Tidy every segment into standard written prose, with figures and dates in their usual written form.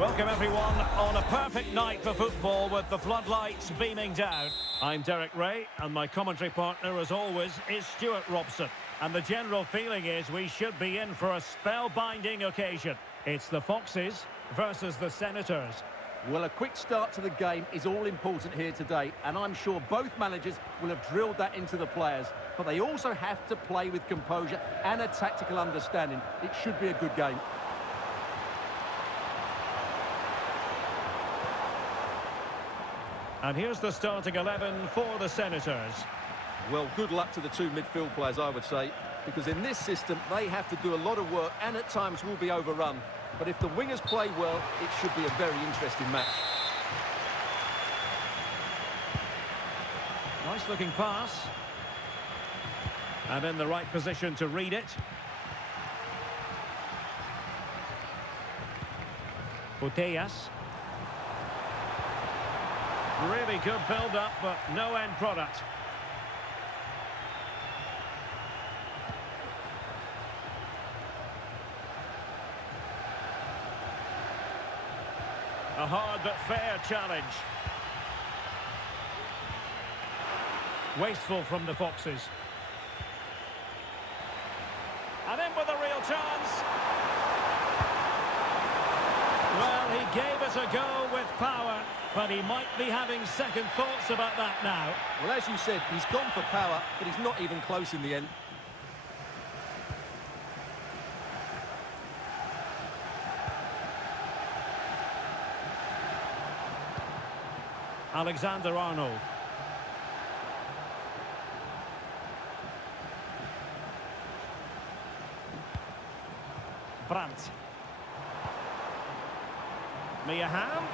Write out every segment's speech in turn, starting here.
Welcome everyone on a perfect night for football with the floodlights beaming down. I'm Derek Ray and my commentary partner as always is Stuart Robson. And the general feeling is we should be in for a spellbinding occasion. It's the Foxes versus the Senators. Well, a quick start to the game is all important here today, and I'm sure both managers will have drilled that into the players. But they also have to play with composure and a tactical understanding. It should be a good game. And here's the starting 11 for the Senators. Well, good luck to the two midfield players, I would say, because in this system, they have to do a lot of work and at times will be overrun. But if the wingers play well, it should be a very interesting match. Nice looking pass. And in the right position to read it. Putellas. Really good build-up, but no end product. A hard but fair challenge. Wasteful from the Foxes. And in with a real chance. Well, he gave us a go with power, but he might be having second thoughts about that now. Well, as you said, he's gone for power, but he's not even close in the end. Alexander-Arnold. Brandt. Mia Hamm.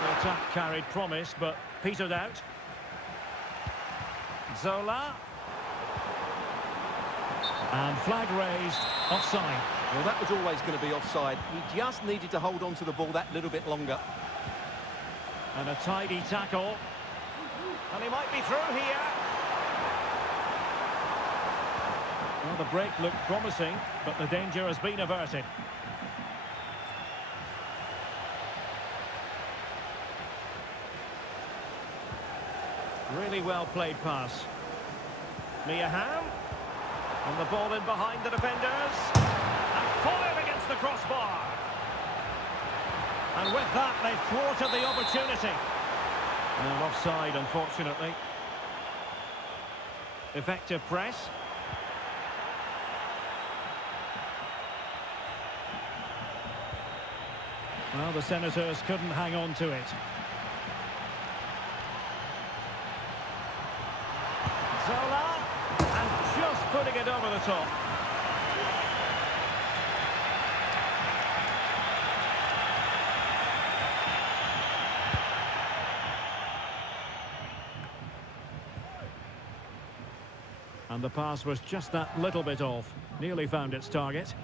The attack carried promise, but petered out. Zola. And flag raised, offside. Well, that was always going to be offside. He just needed to hold on to the ball that little bit longer. And a tidy tackle. And he might be through here. Well, the break looked promising, but the danger has been averted. Really well played pass. Mia Hamm. And the ball in behind the defenders. And foiled against the crossbar. And with that, they thwarted the opportunity. And offside, unfortunately. Effective press. Well, the Senators couldn't hang on to it. Zola. And just putting it over the top. And the pass was just that little bit off. Nearly found its target.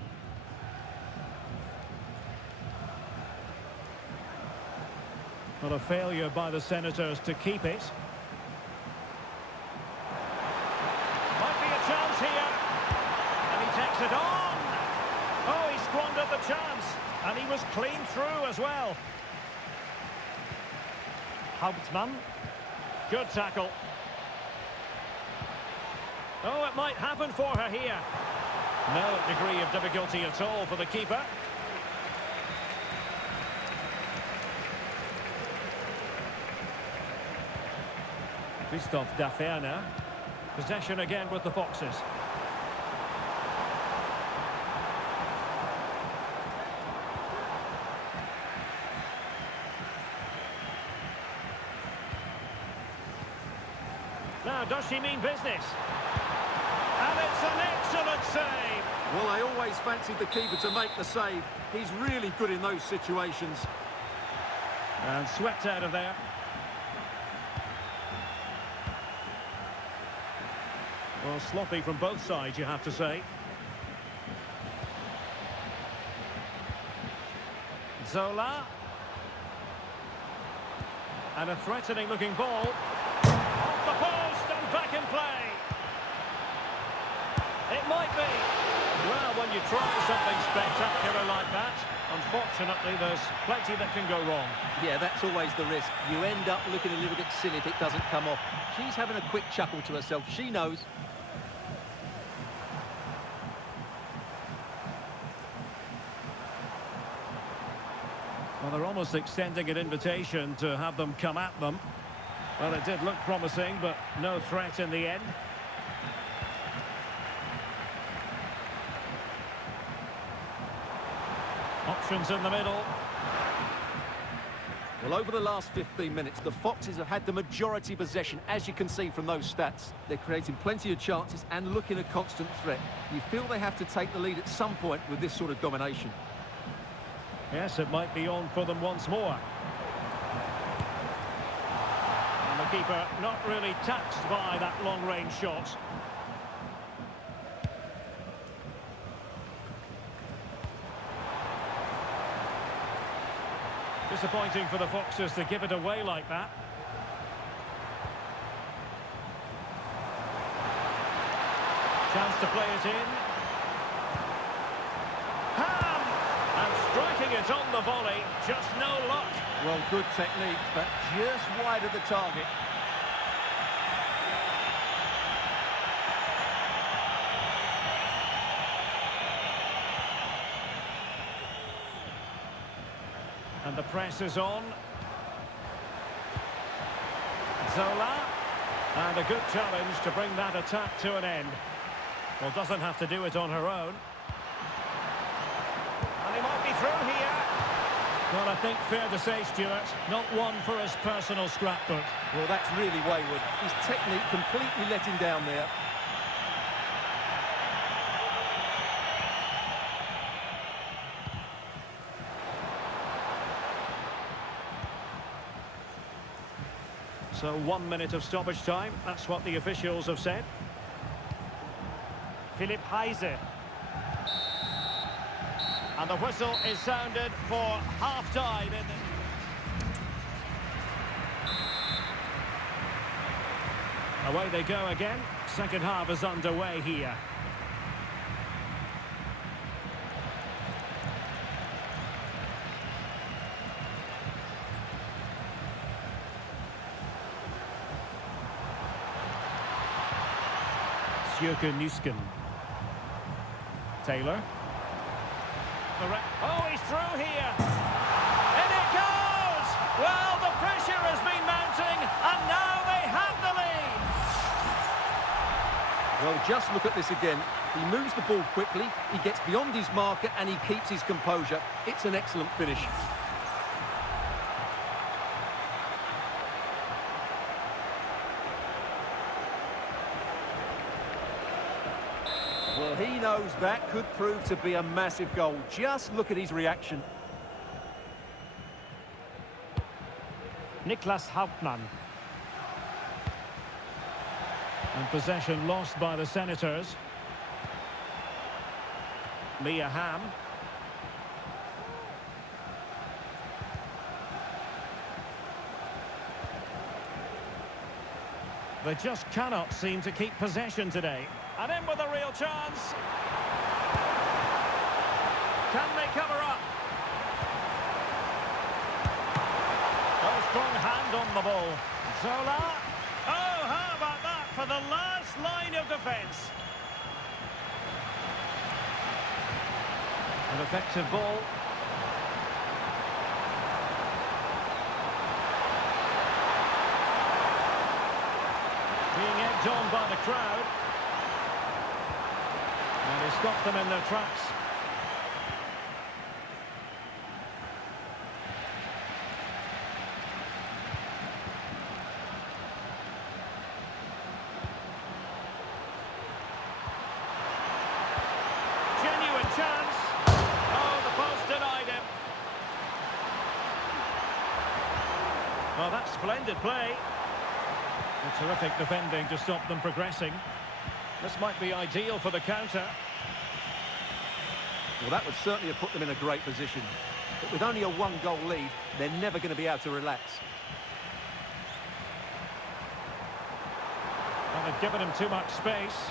But a failure by the Senators to keep it. Might be a chance here. And he takes it on. Oh, he squandered the chance. And he was clean through as well. Hauptmann. Good tackle. Oh, it might happen for her here. No degree of difficulty at all for the keeper. Christophe Daferner. Possession again with the Foxes. Now, does she mean business? And it's an excellent save. Well, I always fancied the keeper to make the save. He's really good in those situations. And swept out of there. Well, sloppy from both sides, you have to say. Zola. And a threatening looking ball. Off the post and back in play. It might be. Well, when you try something spectacular like that, unfortunately, there's plenty that can go wrong. Yeah, that's always the risk. You end up looking a little bit silly if it doesn't come off. She's having a quick chuckle to herself. She knows. Well, they're almost extending an invitation to have them come at them. Well, it did look promising, but no threat in the end. Options in the middle. Well, over the last 15 minutes, the Foxes have had the majority possession, as you can see from those stats. They're creating plenty of chances and looking a constant threat. You feel they have to take the lead at some point with this sort of domination. Yes, it might be on for them once more. And the keeper not really taxed by that long-range shot. Disappointing for the Foxes to give it away like that. Chance to play it in. Ham! And striking it on the volley, just no luck. Well, good technique, but just wide of the target. And the press is on. Zola. And a good challenge to bring that attack to an end. Well, doesn't have to do it on her own. And he might be through here. Well, I think fair to say, Stuart, not one for his personal scrapbook. Well, that's really wayward. His technique completely let him down there. So 1 minute of stoppage time, that's what the officials have said. Philipp Heise. And the whistle is sounded for half-time. Away they go again. Second half is underway here. Sjoeke Nusken. Taylor. Oh, he's through here. In it goes! Well, the pressure has been mounting, and now they have the lead. Well, just look at this again. He moves the ball quickly, he gets beyond his marker, and he keeps his composure. It's an excellent finish. Well, he knows that could prove to be a massive goal. Just look at his reaction. Niklas Hauptmann. And possession lost by the Senators. Mia Hamm. They just cannot seem to keep possession today. And in with a real chance. Can they cover up? Oh, strong hand on the ball. Zola. Oh, how about that for the last line of defence? An effective ball. Being egged on by the crowd. And he stopped them in their tracks. Genuine chance. Oh, the post denied him. Well, that's splendid play. A terrific defending to stop them progressing. This might be ideal for the counter. Well, that would certainly have put them in a great position. But with only a one-goal lead, they're never going to be able to relax. And they've given him too much space.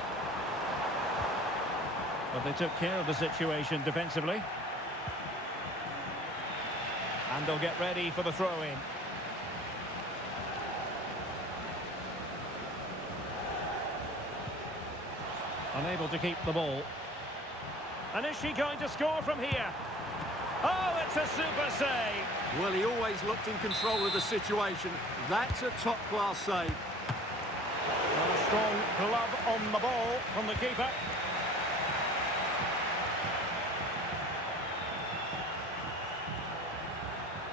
But they took care of the situation defensively. And they'll get ready for the throw-in. Unable to keep the ball. And is she going to score from here? Oh, it's a super save. Well, he always looked in control of the situation. That's a top-class save. And a strong glove on the ball from the keeper.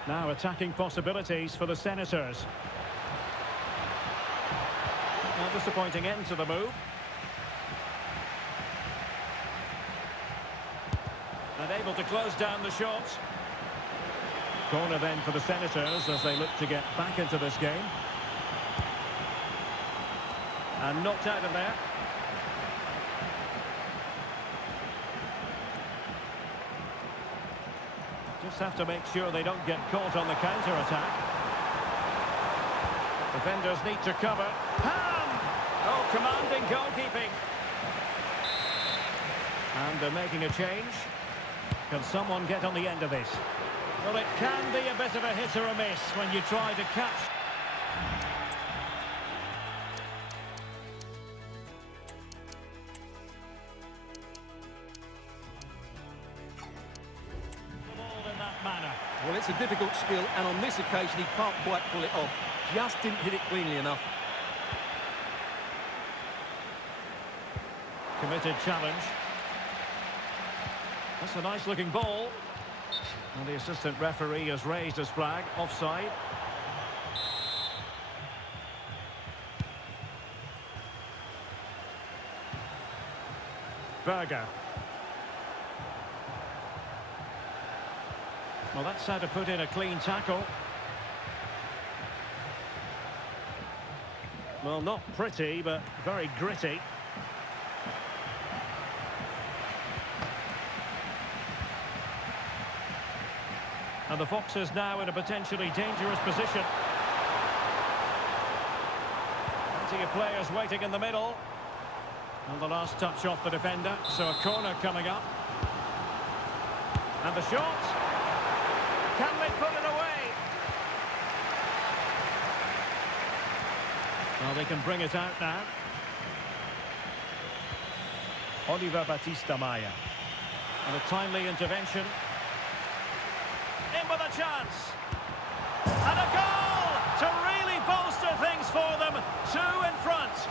Now attacking possibilities for the Senators. A disappointing end to the move. And able to close down the shot. Corner then for the Senators as they look to get back into this game. And knocked out of there. Just have to make sure they don't get caught on the counter-attack. Defenders need to cover. Ham! Oh, commanding goalkeeping. And they're making a change. Can someone get on the end of this? Well, it can be a bit of a hit or a miss when you try to catch. The ball in that manner. Well, it's a difficult skill, and on this occasion, he can't quite pull it off. Just didn't hit it cleanly enough. Committed challenge. That's a nice-looking ball. And the assistant referee has raised his flag. Offside. Berger. Well, that's how to put in a clean tackle. Well, not pretty, but very gritty. And the Foxes now in a potentially dangerous position. Plenty of players waiting in the middle. And the last touch off the defender, so a corner coming up. And the shot. Can they put it away? Well, they can bring it out now. Oliver Batista Maya. And a timely intervention. In with a chance. And a goal to really bolster things for them. 2 in front.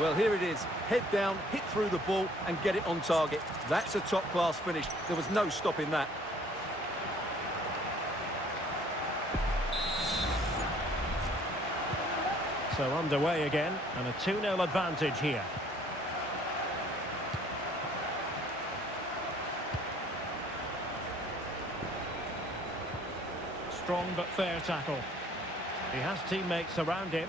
Well, here it is. Head down, hit through the ball and get it on target. That's a top-class finish. There was no stopping that. So underway again, and a 2-0 advantage here. Strong but fair tackle. He has teammates around him.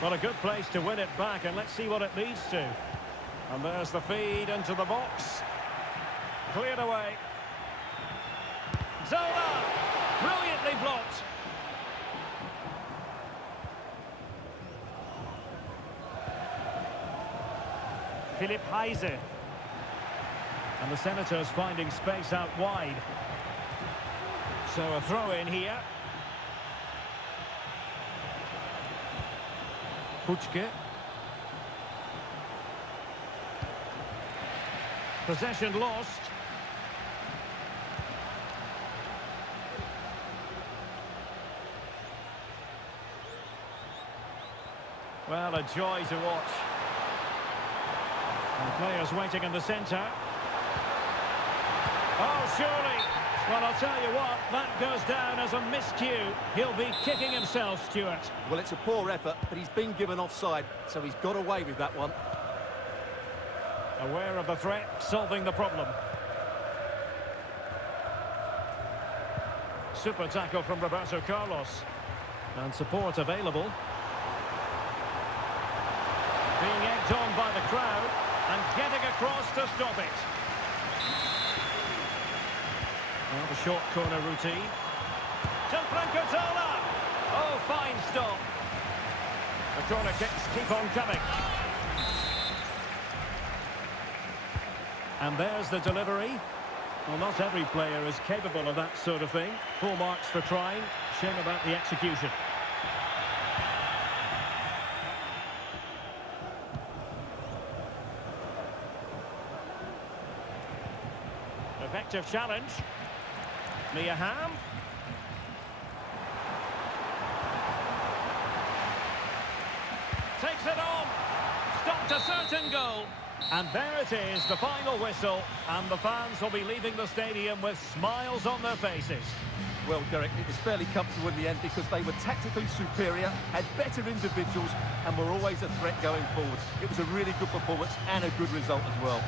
Well, a good place to win it back, and let's see what it leads to. And there's the feed into the box. Cleared away. Zola! Brilliantly blocked. Philipp Heise. And the Senators finding space out wide. So a throw in here. Puczke. Possession lost. Well, a joy to watch. And players waiting in the centre. Oh, surely. Well, I'll tell you what, that goes down as a miscue. He'll be kicking himself, Stuart. Well, it's a poor effort, but he's been given offside, so he's got away with that one. Aware of the threat, solving the problem. Super tackle from Roberto Carlos. And support available. Being egged on by the crowd and getting across to stop it. Well, the short corner routine. Gianfranco Zola! Oh, fine stop. The corner kicks keep on coming. And there's the delivery. Well, not every player is capable of that sort of thing. Full marks for trying. Shame about the execution. Effective challenge. Mia Hamm. Takes it on. Stopped a certain goal. And there it is, the final whistle. And the fans will be leaving the stadium with smiles on their faces. Well, Derek, it was fairly comfortable in the end because they were tactically superior, had better individuals, and were always a threat going forward. It was a really good performance and a good result as well.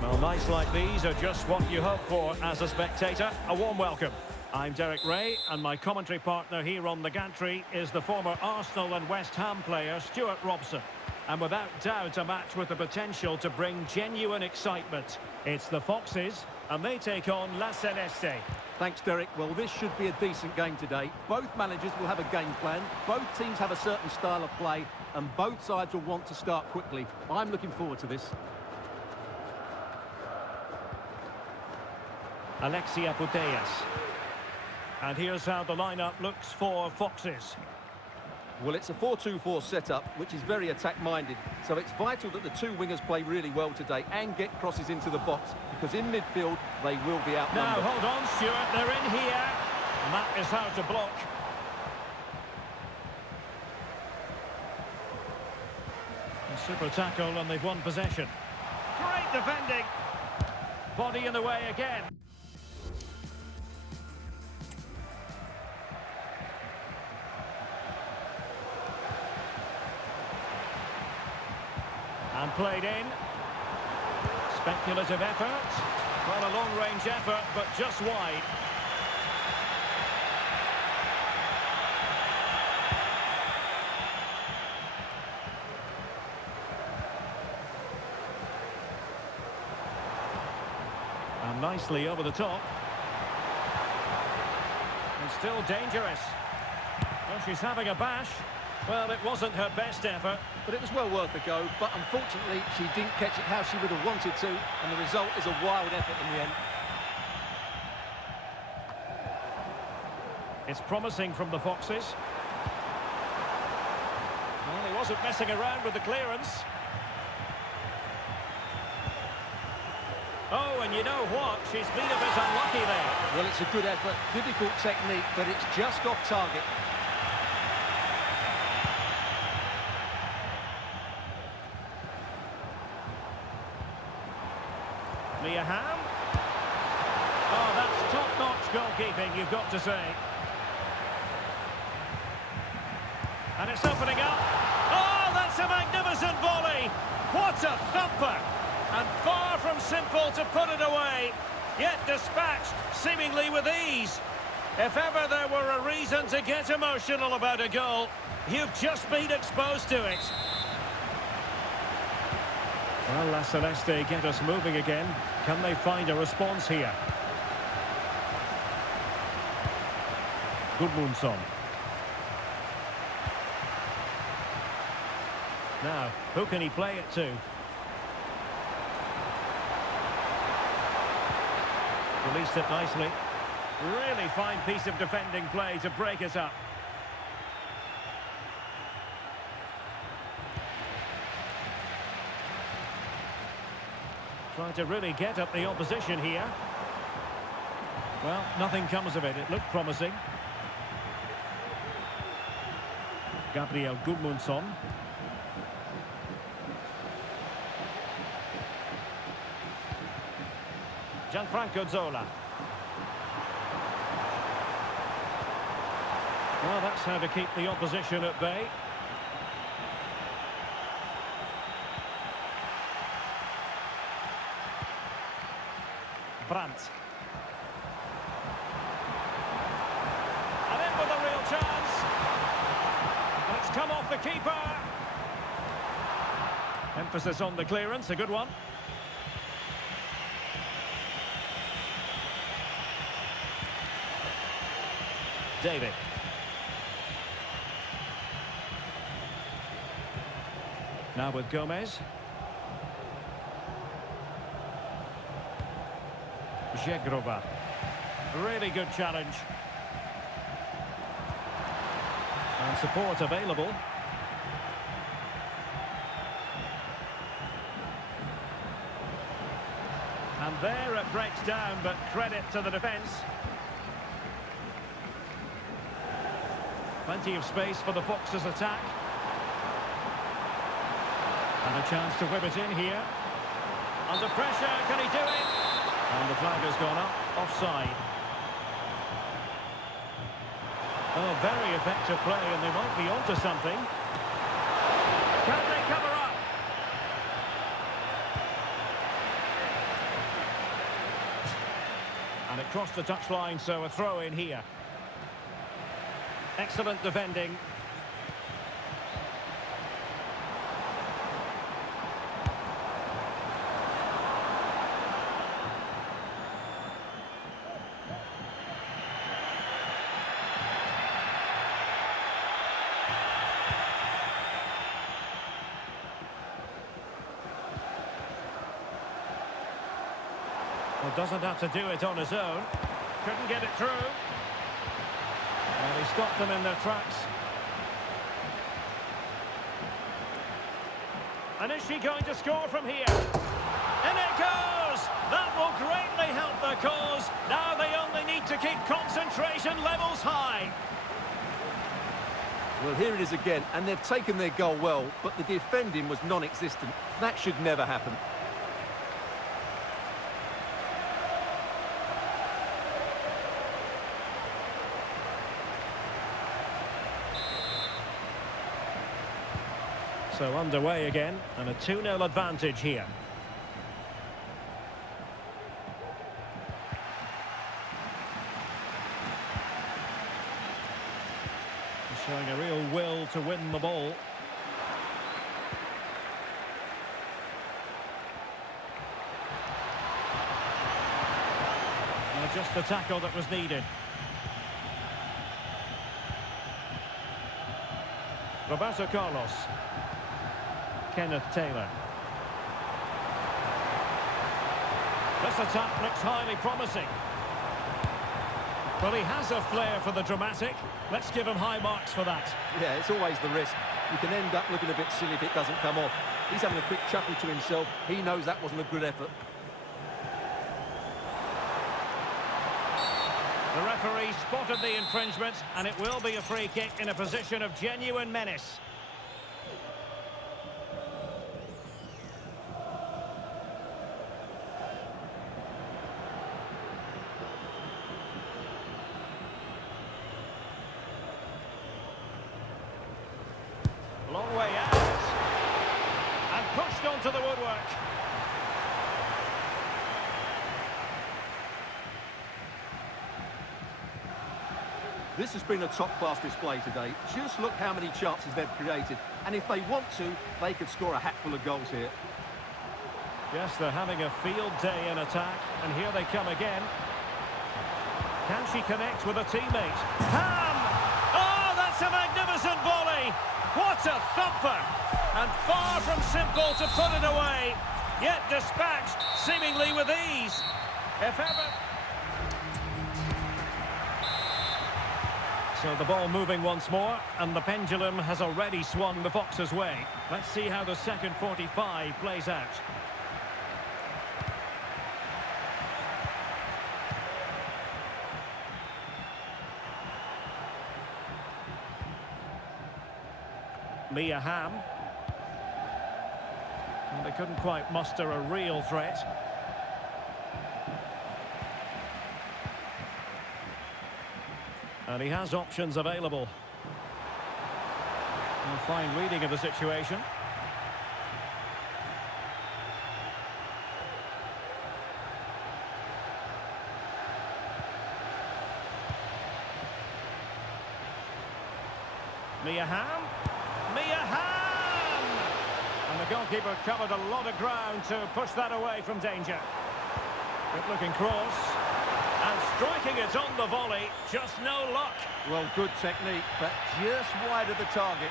Well, nights like these are just what you hope for as a spectator. A warm welcome. I'm Derek Ray, and my commentary partner here on the gantry is the former Arsenal and West Ham player Stuart Robson. And without doubt, a match with the potential to bring genuine excitement. It's the Foxes, and they take on La Celeste. Thanks, Derek. Well, this should be a decent game today. Both managers will have a game plan. Both teams have a certain style of play, and both sides will want to start quickly. I'm looking forward to this. Alexia Putellas. And here's how the lineup looks for Foxes. Well, it's a 4-2-4 setup, which is very attack-minded. So it's vital that the two wingers play really well today and get crosses into the box, because in midfield, they will be outnumbered. Now, hold on, Stuart. They're in here. And that is how to block. A super tackle, and they've won possession. Great defending. Body in the way again. And played in. Speculative effort. Well, a long-range effort, but just wide. And nicely over the top. And still dangerous. Well, she's having a bash. Well, it wasn't her best effort. But it was well worth a go, but unfortunately she didn't catch it how she would have wanted to, and the result is a wild effort in the end. It's promising from the Foxes. Well, he wasn't messing around with the clearance. Oh, and you know what? She's been a bit unlucky there. Well, it's a good effort, difficult technique, but it's just off target. Mia Hamm. Oh, that's top-notch goalkeeping, you've got to say. And it's opening up. Oh, that's a magnificent volley. What a thumper. And far from simple to put it away, yet dispatched seemingly with ease. If ever there were a reason to get emotional about a goal, you've just been exposed to it. Well, La Celeste get us moving again. Can they find a response here? Gudmundsson. Now, who can he play it to? Released it nicely. Really fine piece of defending play to break it up. Trying to really get at the opposition here. Well, nothing comes of it. It looked promising. Gabriel Gudmundsson. Gianfranco Zola. Well, that's how to keep the opposition at bay. Brandt. And in with a real chance. And it's come off the keeper. Emphasis on the clearance, a good one. David. Now with Gomez. Zegrova. Really good challenge. And support available. And there it breaks down, but credit to the defence. Plenty of space for the Foxes' attack. And a chance to whip it in here. Under pressure, can he do it? And the flag has gone up, offside. Oh, very effective play, and they might be onto something. Can they cover up? And it crossed the touchline, so a throw in here. Excellent defending. Well, doesn't have to do it on his own. Couldn't get it through. Well, he stopped them in their tracks. And is she going to score from here? In it goes! That will greatly help their cause. Now they only need to keep concentration levels high. Well, here it is again, and they've taken their goal well, but the defending was non-existent. That should never happen. So underway again, and a 2-0 advantage here. Showing a real will to win the ball. Well, just the tackle that was needed. Roberto Carlos. Kenneth Taylor. This attack looks highly promising. Well, he has a flair for the dramatic. Let's give him high marks for that. Yeah, it's always the risk. You can end up looking a bit silly if it doesn't come off. He's having a quick chuckle to himself. He knows that wasn't a good effort. The referee spotted the infringement, and it will be a free kick in a position of genuine menace. Long way out. And pushed onto the woodwork. This has been a top-class display today. Just look how many chances they've created. And if they want to, they could score a hatful of goals here. Yes, they're having a field day in attack. And here they come again. Can she connect with a teammate? Ham! Oh, that's a magnificent volley! What a thumper! And far from simple to put it away. Yet dispatched, seemingly with ease. If ever... So the ball moving once more, and the pendulum has already swung the Foxes' way. Let's see how the second 45 plays out. Mia Hamm. And they couldn't quite muster a real threat. And he has options available. A fine reading of the situation. Mia Hamm. Mia Hamm! And the goalkeeper covered a lot of ground to push that away from danger. Good looking cross. And striking it on the volley, just no luck. Well, good technique, but just wide of the target.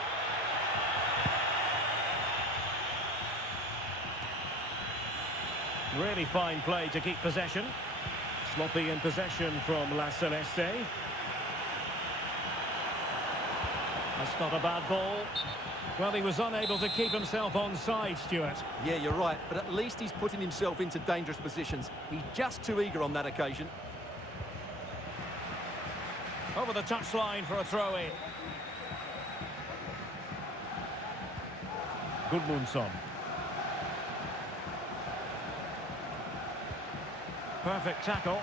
Really fine play to keep possession. Sloppy in possession from La Celeste. That's not a bad ball. Well, he was unable to keep himself onside, Stuart. Yeah, you're right, but at least he's putting himself into dangerous positions. He's just too eager on that occasion. Over the touchline for a throw-in. Gudmundsson. Perfect tackle.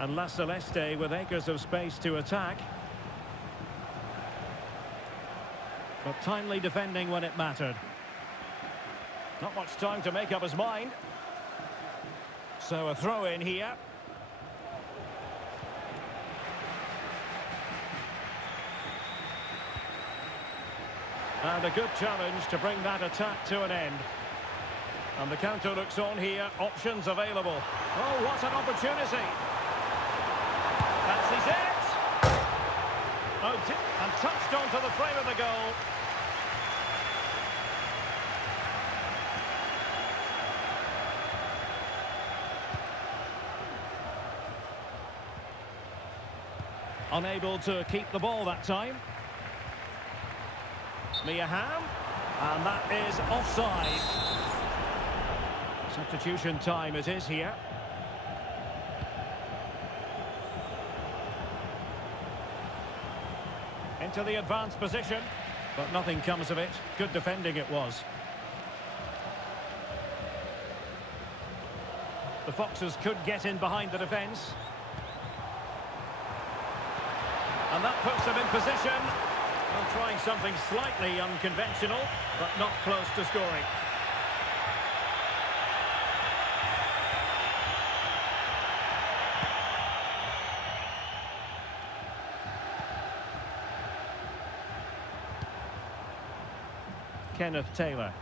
And La Celeste with acres of space to attack. But timely defending when it mattered. Not much time to make up his mind. So a throw in here. And a good challenge to bring that attack to an end. And the counter looks on here. Options available. Oh, what an opportunity. Fancies it. Oh, and touched onto the frame of the goal. Unable to keep the ball that time. Mia Hamm. And that is offside. Substitution time it is here. Into the advanced position. But nothing comes of it. Good defending it was. The Foxes could get in behind the defence. And that puts them in position. Well, trying something slightly unconventional, but not close to scoring. Kenneth Taylor.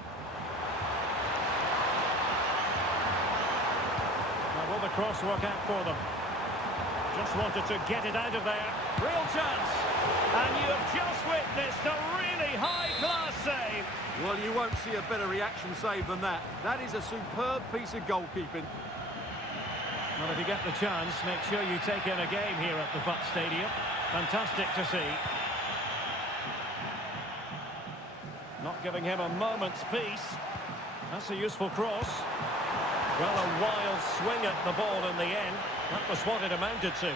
Now will the cross work out for them? Just wanted to get it out of there. Real chance. And you have just witnessed a really high-class save. Well, you won't see a better reaction save than that. That is a superb piece of goalkeeping. Well, if you get the chance, make sure you take in a game here at the Butt Stadium. Fantastic to see. Not giving him a moment's peace. That's a useful cross. Well, a wild swing at the ball in the end. That was what it amounted to.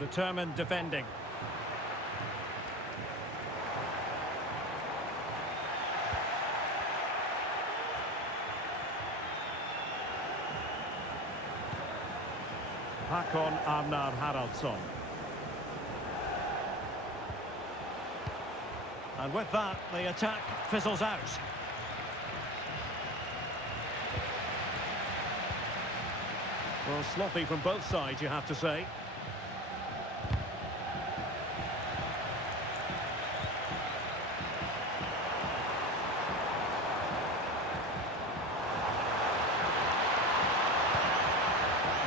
Determined defending. Håkon Arnar Haraldsson. And with that, the attack fizzles out. Well, sloppy from both sides, you have to say.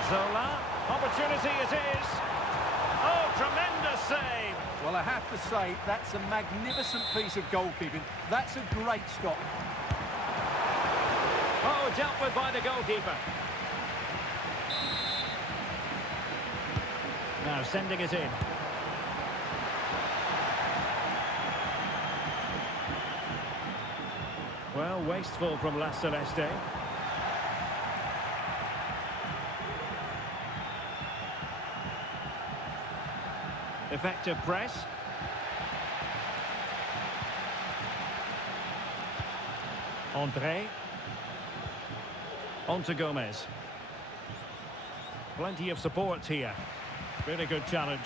Zola. Opportunity it is. Oh, tremendous save. Well, I have to say, that's a magnificent piece of goalkeeping. That's a great stop. Oh, dealt with by the goalkeeper. Now sending it in. Well, wasteful from La Celeste. Effective press. André. On to Gomez. Plenty of support here. Really good challenge.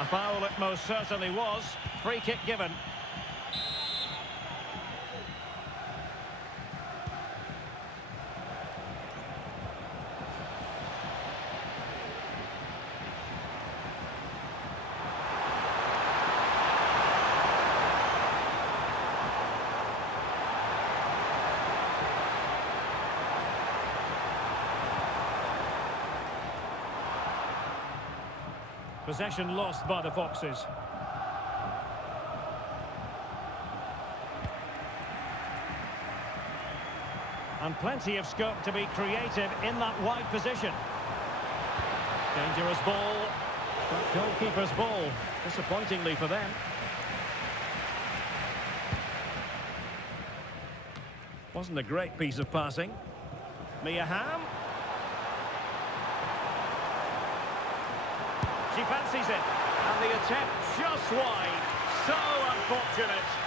A foul it most certainly was. Free kick given. Possession lost by the Foxes. And plenty of scope to be creative in that wide position. Dangerous ball. That goalkeeper's ball, disappointingly for them. Wasn't a great piece of passing. Mia Hamm. She fancies it, and the attempt just wide. So unfortunate.